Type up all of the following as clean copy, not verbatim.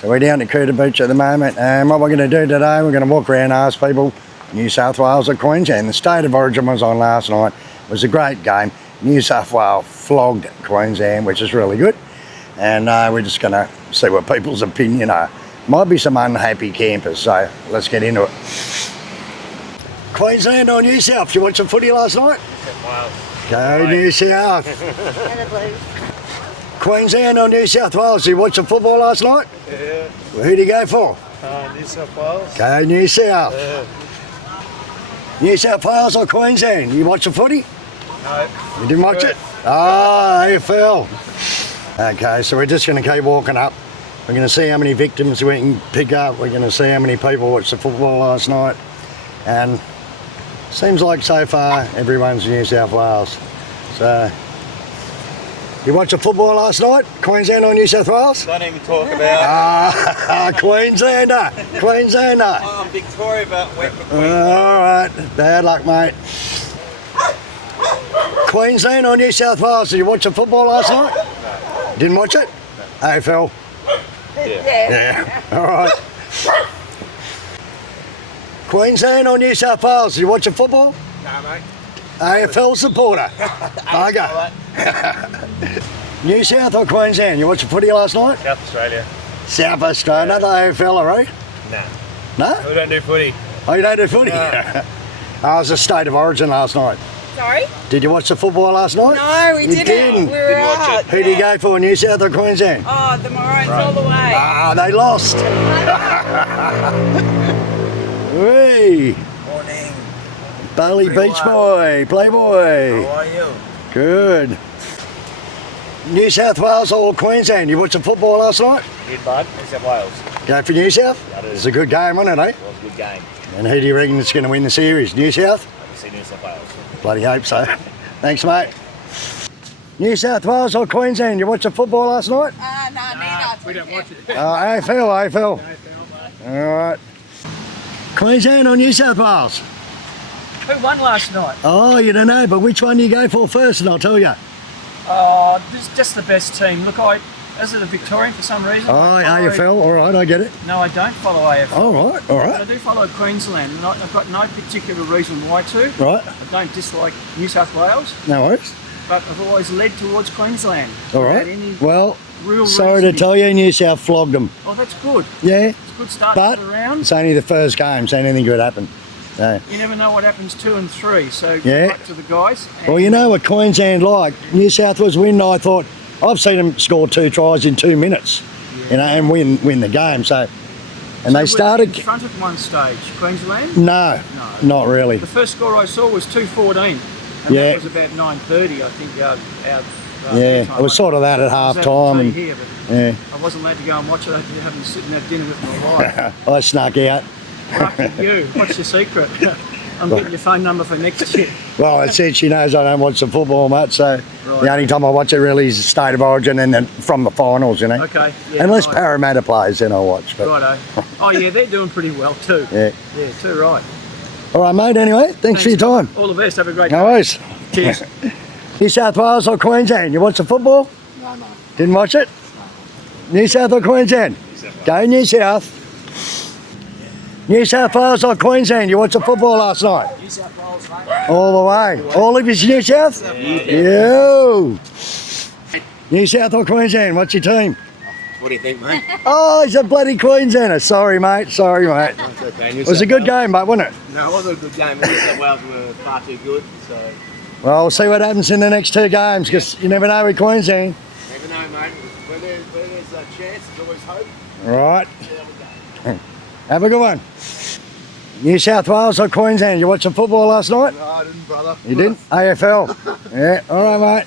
So we're down at Kuta Beach at the moment, and what we're going to do today, we're going to walk around and ask people New South Wales or Queensland. The State of Origin was on last night. It was a great game. New South Wales flogged Queensland, which is really good. And we're just going to see what people's opinion are. Might be some unhappy campers, so let's get into it. Queensland or New South? You watch some footy last night? Wow. Go New South. Queensland or New South Wales? You watch some football last night? Yeah. Well, who do you go for? New South Wales. Go New South. New South Wales or Queensland? You watch the footy? No. You didn't watch it? Ah, AFL. Okay, so we're just going to keep walking up. We're going to see how many victims we can pick up. We're going to see how many people watched the football last night. And seems like so far everyone's New South Wales. So, you watched the football last night? Queensland or New South Wales? Don't even talk about Queenslander. Queenslander. Oh, I'm Victoria, but went for All Queensland. right, bad luck, mate. Queensland or New South Wales? Did you watch the football last night? No. Didn't watch it? AFL? Yeah. All right. Queensland or New South Wales? Did you watch the football? No, mate. AFL supporter. Bugger. New South or Queensland? You watched the footy last night? South Australia. South Australia, not the AFL, right? Nah. No? We don't do footy. Oh, you don't do footy? No. I was a State of Origin last night. Sorry? Did you watch the football last night? No, we didn't. We were Didn't watch out. it. Who do you go for, New South or Queensland? Oh, the Maroons all the way. Ah, they lost. Whee! Morning. Bali Beach Boy, Playboy. How are you? Good. New South Wales or Queensland? You watched the football last night? Good, bud. New South Wales. Go for New South? I do. It's a good game, wasn't it, eh? It was a good game. And who do you reckon is going to win the series? New South? I see New South Wales. Bloody hope so. Thanks, mate. New South Wales or Queensland? You watched the football last night? No, neither. We don't watch it. AFL. All right. Queensland or New South Wales? Who won last night? Oh, you don't know, but which one do you go for first and I'll tell you. Oh, this is just the best team. Look, as a Victorian for some reason. Oh, AFL, all right, I get it. No, I don't follow AFL. All right. But I do follow Queensland, and I've got no particular reason why to. Right, I don't dislike New South Wales, no worries. but I've always led towards Queensland. All without right. any Well, real sorry to reasoning. tell you, New South flogged them. Oh, that's good. Yeah, It's a good start but to the round. it's only the first game, so anything could happen. So, You never know what happens 2 and 3, so Yeah. good luck to the guys. well, you know what Queensland like. New South was win. I thought I've seen them score 2 tries in 2 minutes, you know, and win the game. So, and they in started. front at one stage, Queensland. No, not really. The first score I saw was 2:14, and Yeah. that was about 9:30, I think. Our Yeah, time. it was sort of that at I was half time, and here, but yeah, I wasn't allowed to go and watch it. I had to have sitting at dinner with my wife. I snuck out. Lucky you. What's your secret? I'm getting your phone number for next year. Well, it said she knows I don't watch the football much, so the Right. only time I watch it really is the State of Origin and then from the finals, you know. Okay. Yeah, Unless right. Parramatta plays, then I'll watch. But Righto. Oh yeah, they're doing pretty well too. yeah. Yeah, too right. All right, mate. Anyway, thanks for your time. All the best. Have a great No day. worries. Cheers. New South Wales or Queensland? You watch the football? No. Didn't watch it? New South or Queensland? Go New South. New South Wales or Queensland? You watched the football last night? New South Wales, mate. All the way. All of you New South? You. New South or Queensland? What's your team? What do you think, mate? Oh, he's a bloody Queenslander. Sorry, mate. Sorry, mate. It's okay. It was a good game, mate, wasn't it? No, it wasn't a good game. New South Wales were far too good, so... Well, we'll see what happens in the next 2 games, because you never know with Queensland. Never know, mate. When there's a chance, there's always hope. All right. See how we go. Have a good one. New South Wales or Queensland? You watched the football last night? No, I didn't, brother. You didn't? AFL. Yeah, all right, mate.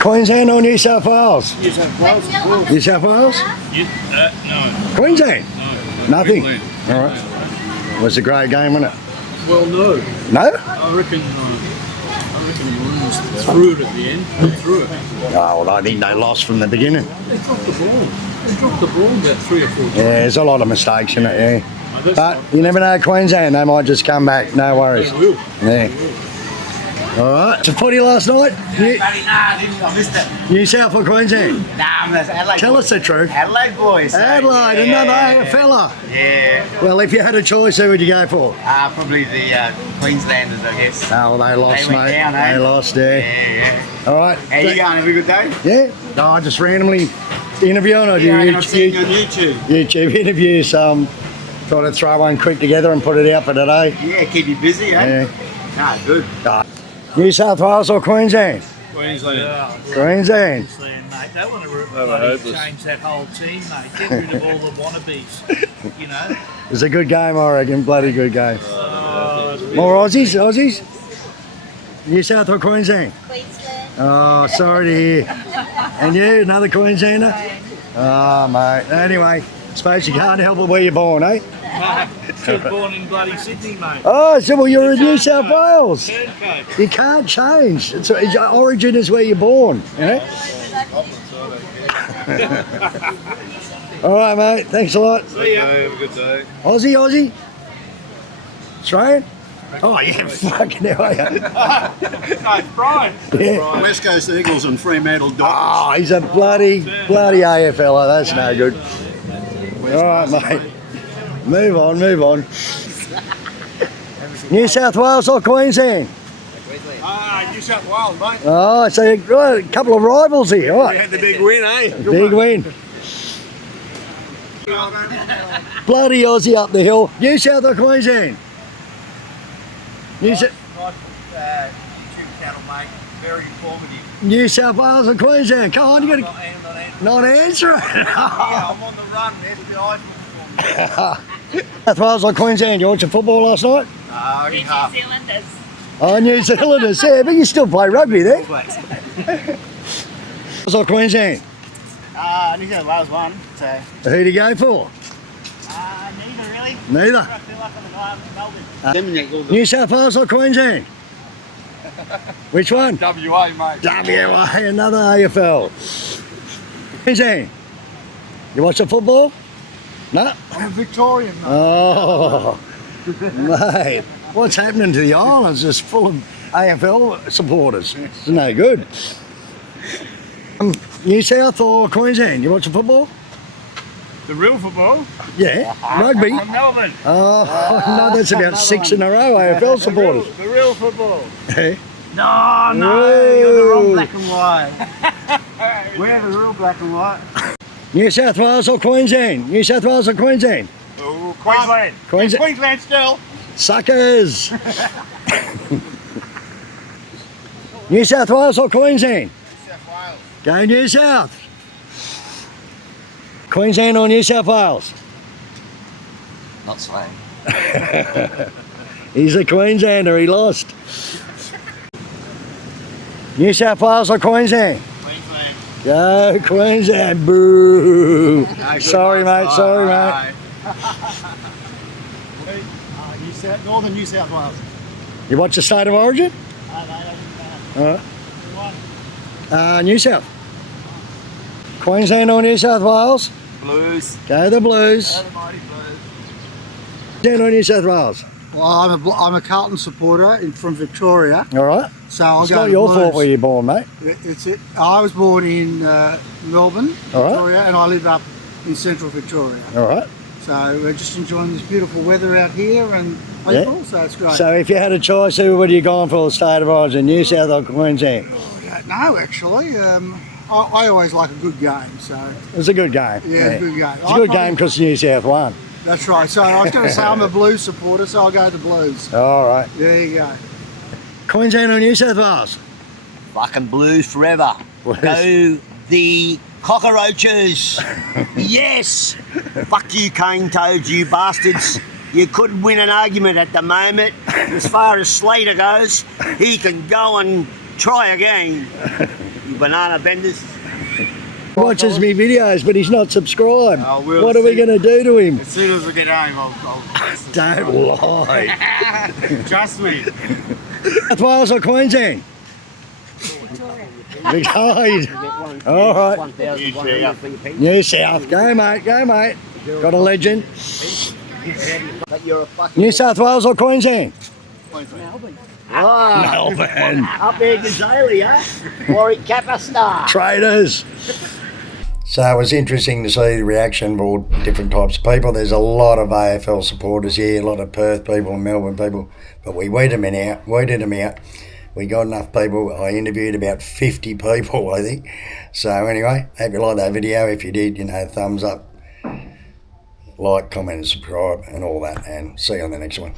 Queensland or New South Wales? New South Wales. New South Wales? No. Queensland? No. Nothing? Queensland. All right. It was a great game, wasn't it? Well, no. No? I reckon you lose through it at the end. Through it. Oh, well, I think they lost from the beginning. They dropped the ball. They dropped the ball about 3 or 4 times. Yeah, there's a lot of mistakes in it, yeah. That's But you never know, Queensland, they might just come back, no worries. They will. Yeah. All right. It's a footy last night. I missed it. New South or Queensland? Nah, that's Adelaide. Tell us the truth. Adelaide boys. So, Adelaide, another fella. Yeah. Well, if you had a choice, who would you go for? Probably the Queenslanders, I guess. Oh, they lost, They went mate. down, eh? They lost, yeah. Yeah. All right. How you going? Have a good day? Yeah. No, I just randomly interviewing. I do Yeah, I've seen you on YouTube. YouTube interviews. Thought I'd throw one quick together and put it out for today. Yeah, keep you busy, eh? Yeah. Nah, good. New South Wales or Queensland? Queensland. Queensland. Queensland, mate. They want to hopeless. change that whole team, mate. Get rid of all the wannabes. You know. It's a good game, I reckon. Bloody good game. Oh, More Aussies? Aussies? New South or Queensland? Queensland. Oh, sorry to hear. And you, another Queenslander? Oh, mate. Anyway, suppose you can't help it where you're born, eh? she was born in bloody Sydney, mate. Oh, so well, you're in New South Wales. Turncoat. You can't change. It's your origin is where you're born, you know? All right, mate. Thanks a lot. See ya. Have a good day. Aussie? Australian? Oh, yeah, fucking hell, yeah. No, it's Brian. Yeah. West Coast Eagles and Fremantle Dockers. Oh, he's a bloody AFL. That's no good. All right, mate. Move on. New South Wales or Queensland? New South Wales, mate. Oh, so you've got a couple of rivals here. All right. Had the big win, eh? Big win. Bloody Aussie up the hill. New South or Queensland? YouTube channel, mate. Very informative. New South Wales or Queensland? Come on, you got to not answer it. Yeah, I'm on the run. FBI. South Wales or Queensland? You watch football last night? New Zealanders. Oh, New Zealanders, yeah, but you still play rugby there. Or Queensland? New South Wales won, so. Who do you go for? Neither really. Neither. I feel like I'm the guy from Melbourne. New South Wales or Queensland? Which one? WA, mate. WA, another AFL. Queensland. You watch the football? No? I'm Victorian, mate. Oh, mate. What's happening to the islands is full of AFL supporters. It's no good. New South or Queensland? You watch the football? The real football? Yeah. Rugby? From Melbourne. Oh, no, that's about 6 in a row AFL supporters. The real football. Eh? No, you're the wrong black and white. We're the real black and white. New South Wales or Queensland? New South Wales or Queensland? Oh, Queensland. Queensland. Queensland still. Suckers! New South Wales or Queensland? South Wales. Go New South. Queensland or New South Wales? Not slang. He's a Queenslander, he lost. New South Wales or Queensland? Queensland. Go Queensland, boo! Sorry mate, sorry mate. Northern New South Wales. You watch the State of Origin? New South. Queensland or New South Wales? Blues. Go the Blues. The mighty Blues. Queensland or New South Wales? Well, I'm a Carlton supporter from Victoria, All right. so I'll It's go not to your Blues. fault where you're born, mate. It's it. I was born in Melbourne, All right. Victoria, and I live up in central Victoria. All right. So we're just enjoying this beautiful weather out here and Yeah. April, so it's great. So if you had a choice, who would you gone for the State of Origin, New South or Queensland? No, actually, I always like a good game, so It was a good game. yeah, it's a good game. It's a good game because New South won. That's right. So I was going to say I'm a Blues supporter, so I'll go to Blues. All right. There you go. Queensland or New South Wales? Fucking Blues forever. Blues. Go the cockroaches. Yes. Fuck you, cane toads, you bastards. You couldn't win an argument at the moment. As far as Slater goes, he can go and try again. You banana benders. He watches me videos, but he's not subscribed. Oh, we'll What are we see. going to do to him? As soon as we get home, I'll Don't lie. trust me. South Wales or Queensland? Victoria. All right. New South. Go, mate. Go, mate. Got a legend. New South Wales or Queensland? Melbourne. Up there, Gazali, huh? Warwick Kappa Star. Traders. So it was interesting to see the reaction of all different types of people. There's a lot of AFL supporters here, a lot of Perth people and Melbourne people, but we weeded them out. We got enough people. I interviewed about 50 people, I think. So anyway, hope you liked that video. If you did, thumbs up, like, comment and subscribe and all that, and see you on the next one.